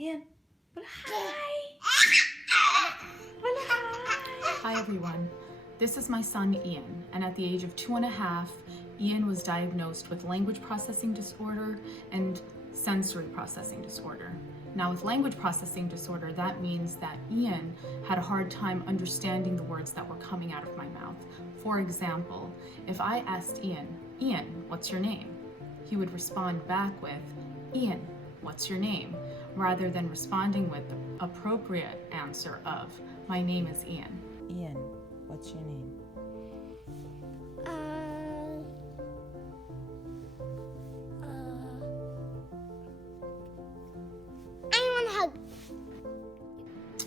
Ian, but hi. Hi everyone, this is my son Ian, and at the age of 2.5, Ian was diagnosed with language processing disorder and sensory processing disorder. Now with language processing disorder, that means that Ian had a hard time understanding the words that were coming out of my mouth. For example, if I asked Ian, what's your name? He would respond back with, Ian, what's your name? Rather than responding with the appropriate answer of, my name is Ian. Ian, what's your name? I want a hug.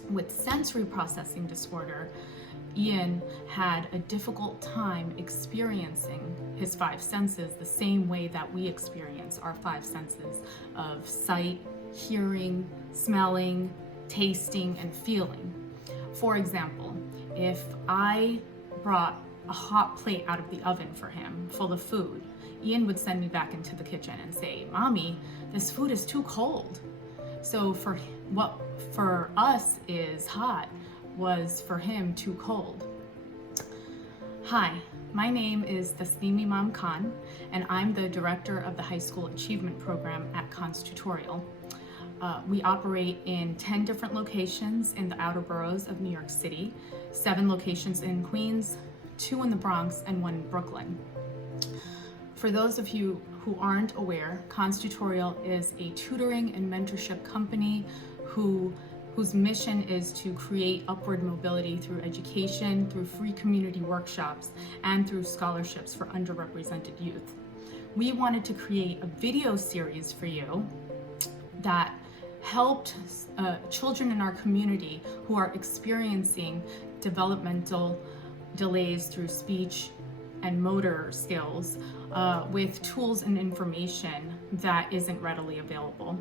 With sensory processing disorder, Ian had a difficult time experiencing his five senses the same way that we experience our five senses of sight, hearing, smelling, tasting, and feeling. For example, if I brought a hot plate out of the oven for him full of food, Ian would send me back into the kitchen and say, Mommy, this food is too cold. So for what for us is hot was for him too cold. Hi, my name is Tasneem Imam Khan, and I'm the director of the High School Achievement Program at Khan's Tutorial. We operate in 10 different locations in the outer boroughs of New York City, 7 locations in Queens, 2 in the Bronx, and 1 in Brooklyn. For those of you who aren't aware, Khan's Tutorial is a tutoring and mentorship company whose mission is to create upward mobility through education, through free community workshops, and through scholarships for underrepresented youth. We wanted to create a video series for you that helped children in our community who are experiencing developmental delays through speech and motor skills with tools and information that isn't readily available.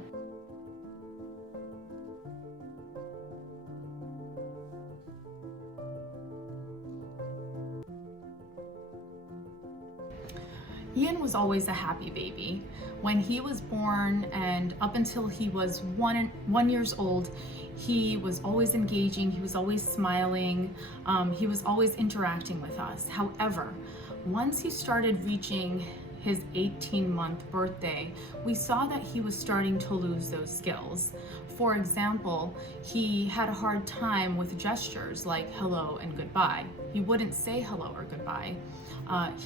Ian was always a happy baby. When he was born and up until he was one year old, he was always engaging, he was always smiling, he was always interacting with us. However, once he started reaching his 18-month birthday, we saw that he was starting to lose those skills. For example, he had a hard time with gestures like hello and goodbye. He wouldn't say hello or goodbye.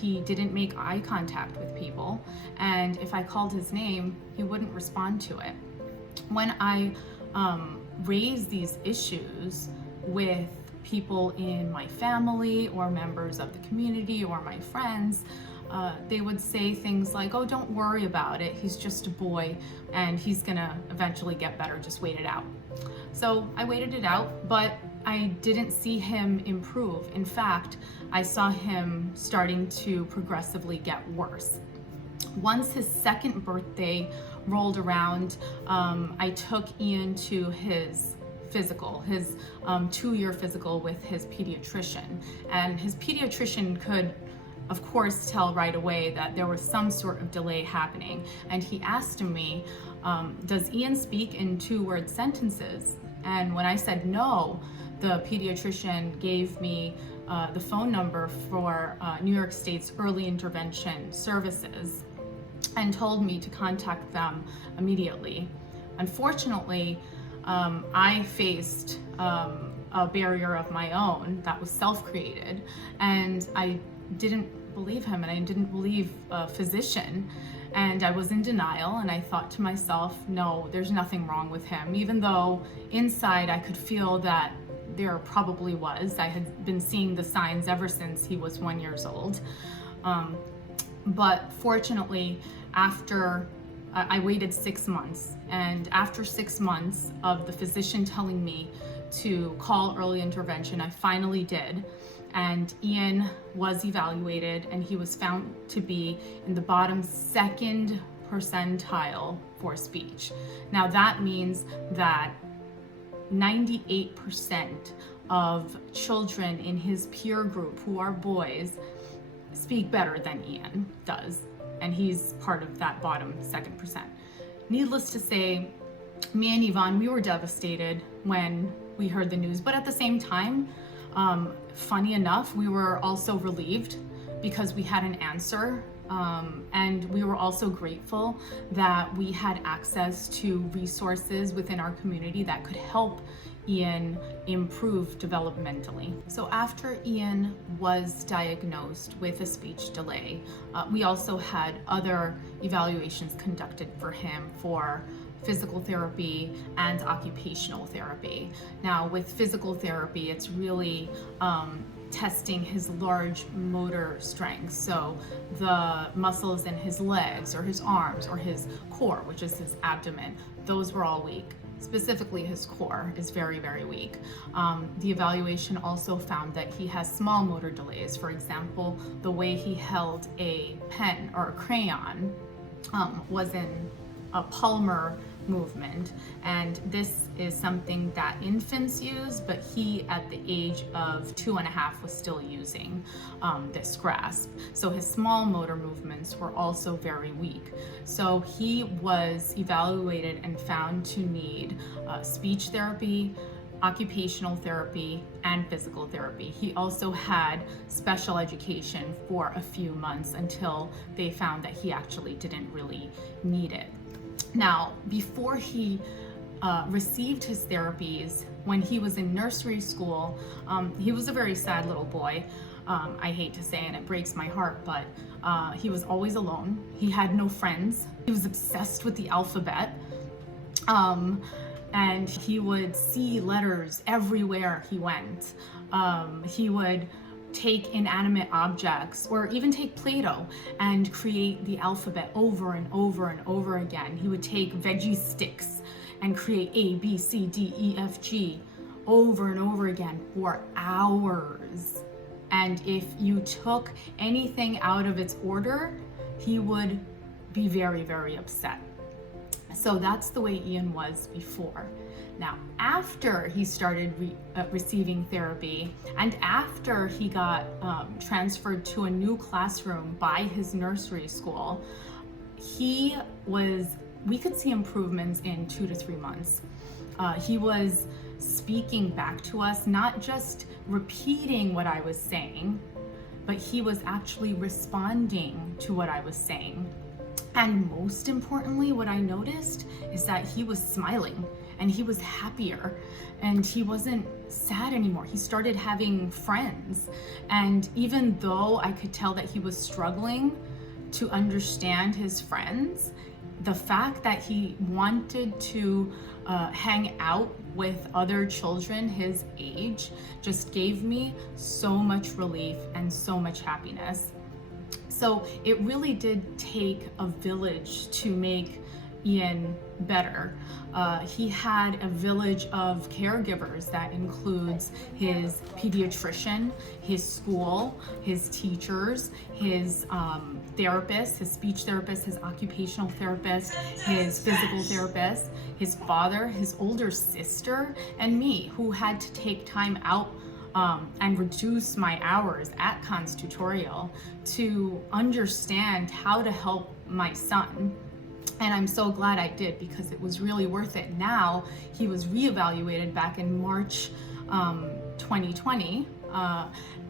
He didn't make eye contact with people, and if I called his name, he wouldn't respond to it. When I raised these issues with people in my family or members of the community or my friends, they would say things like, oh, don't worry about it, he's just a boy and he's gonna eventually get better, just wait it out. So I waited it out, but I didn't see him improve. In fact, I saw him starting to progressively get worse. Once his second birthday rolled around, I took Ian to his physical, his 2-year physical with his pediatrician. And his pediatrician could, of course, tell right away that there was some sort of delay happening. And he asked me, does Ian speak in 2-word sentences? And when I said no, the pediatrician gave me the phone number for New York State's early intervention services and told me to contact them immediately. Unfortunately, I faced a barrier of my own that was self-created, and I didn't believe him, and I didn't believe a physician, and I was in denial, and I thought to myself, no, there's nothing wrong with him, even though inside I could feel that there probably was. I had been seeing the signs ever since he was 1 year old. But fortunately, after I waited 6 months, and after 6 months of the physician telling me to call early intervention, I finally did. And Ian was evaluated, and he was found to be in the bottom 2nd percentile for speech. Now that means that 98% of children in his peer group who are boys speak better than Ian does, and he's part of that bottom 2%. Needless to say, me and Yvonne, we were devastated when we heard the news, but at the same time, funny enough, we were also relieved because we had an answer. And we were also grateful that we had access to resources within our community that could help Ian improve developmentally. So after Ian was diagnosed with a speech delay, we also had other evaluations conducted for him for physical therapy and occupational therapy. Now with physical therapy, it's really testing his large motor strength. So the muscles in his legs or his arms or his core, which is his abdomen, those were all weak. Specifically his core is very, very weak. The evaluation also found that he has small motor delays. For example, the way he held a pen or a crayon was in a palmar movement, and this is something that infants use, but he at the age of 2.5 was still using this grasp. So his small motor movements were also very weak. So he was evaluated and found to need speech therapy, occupational therapy, and physical therapy. He also had special education for a few months until they found that he actually didn't really need it. Now, before he received his therapies, when he was in nursery school, he was a very sad little boy. I hate to say, and it breaks my heart, but he was always alone. He had no friends. He was obsessed with the alphabet. And he would see letters everywhere he went. He would take inanimate objects or even take Play-Doh and create the alphabet over and over and over again. He would take veggie sticks and create A, B, C, D, E, F, G over and over again for hours. And if you took anything out of its order, he would be very, very upset. So that's the way Ian was before. Now, after he started receiving therapy and after he got transferred to a new classroom by his nursery school, we could see improvements in 2 to 3 months. He was speaking back to us, not just repeating what I was saying, but he was actually responding to what I was saying. And most importantly, what I noticed is that he was smiling and he was happier and he wasn't sad anymore. He started having friends. And even though I could tell that he was struggling to understand his friends, the fact that he wanted to hang out with other children his age just gave me so much relief and so much happiness. So it really did take a village to make Ian better. He had a village of caregivers that includes his pediatrician, his school, his teachers, his therapist, his speech therapist, his occupational therapist, his physical therapist, his father, his older sister, and me, who had to take time out and reduce my hours at Khan's tutorial to understand how to help my son. And I'm so glad I did, because it was really worth it. Now he was reevaluated back in March 2020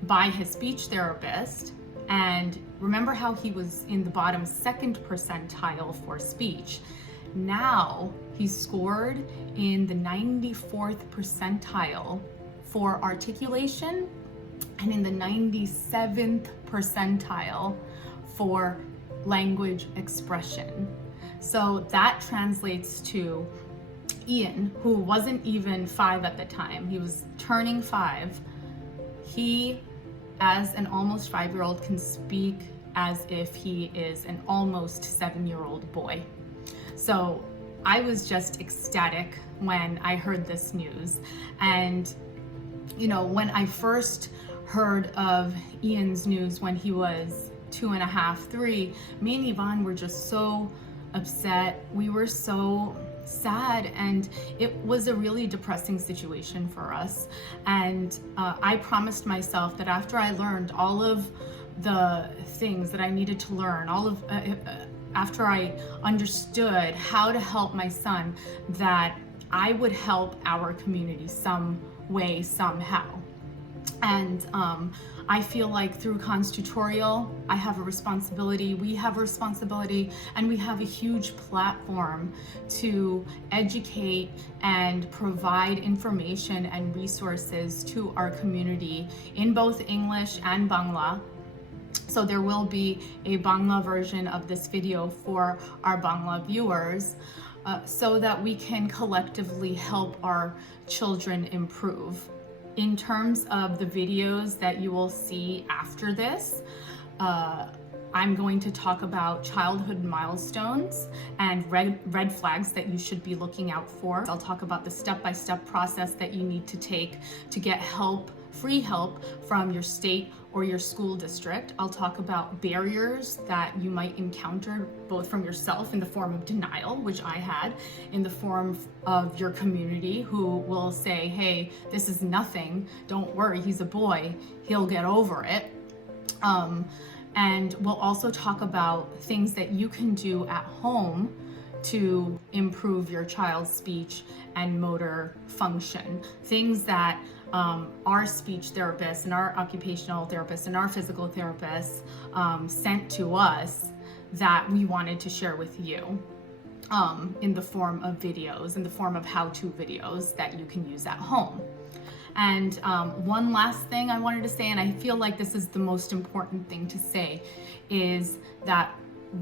by his speech therapist. And remember how he was in the bottom 2nd percentile for speech? Now he's scored in the 94th percentile for articulation and in the 97th percentile for language expression. So that translates to Ian, who wasn't even 5 at the time. He was turning 5. He, as an almost 5-year-old, can speak as if he is an almost 7-year-old boy. So I was just ecstatic when I heard this news. And you know, when I first heard of Ian's news when he was 2.5, 3, me and Yvonne were just so upset. We were so sad, and it was a really depressing situation for us. And I promised myself that after I learned all of the things that I needed to learn, after I understood how to help my son, that I would help our community some way, somehow. And I feel like through Khan's tutorial, I have a responsibility, we have a responsibility, and we have a huge platform to educate and provide information and resources to our community in both English and Bangla. So there will be a Bangla version of this video for our Bangla viewers, so that we can collectively help our children improve. In terms of the videos that you will see after this, I'm going to talk about childhood milestones and red flags that you should be looking out for. I'll talk about the step-by-step process that you need to take to get help, free help from your state or your school district. I'll talk about barriers that you might encounter both from yourself in the form of denial, which I had, in the form of your community who will say, hey, this is nothing, don't worry, he's a boy, he'll get over it. And we'll also talk about things that you can do at home to improve your child's speech and motor function. Things that our speech therapists and our occupational therapists and our physical therapists sent to us that we wanted to share with you in the form of videos, in the form of how-to videos that you can use at home. And one last thing I wanted to say, and I feel like this is the most important thing to say, is that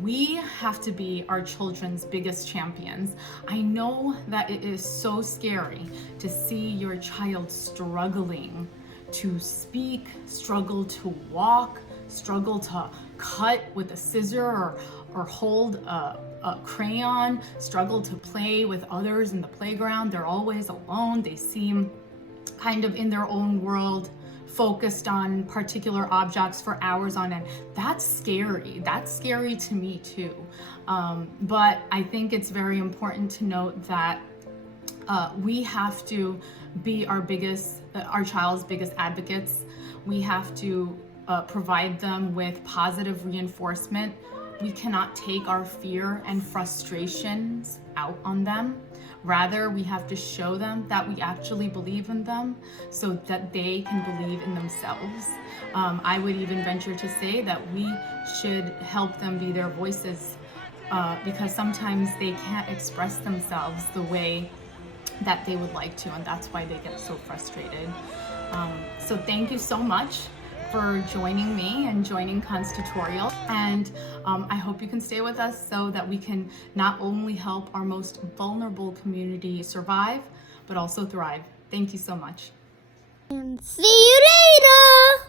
we have to be our children's biggest champions. I know that it is so scary to see your child struggling to speak, struggle to walk, struggle to cut with a scissor or hold a crayon, struggle to play with others in the playground. They're always alone. They seem kind of in their own world, focused on particular objects for hours on end. That's scary. That's scary to me too. But I think it's very important to note that we have to be our child's biggest advocates. We have to provide them with positive reinforcement. We cannot take our fear and frustrations out on them. Rather, we have to show them that we actually believe in them so that they can believe in themselves. I would even venture to say that we should help them be their voices because sometimes they can't express themselves the way that they would like to, and that's why they get so frustrated. So thank you so much for joining me and joining Khan's tutorial. And I hope you can stay with us so that we can not only help our most vulnerable community survive, but also thrive. Thank you so much. And see you later!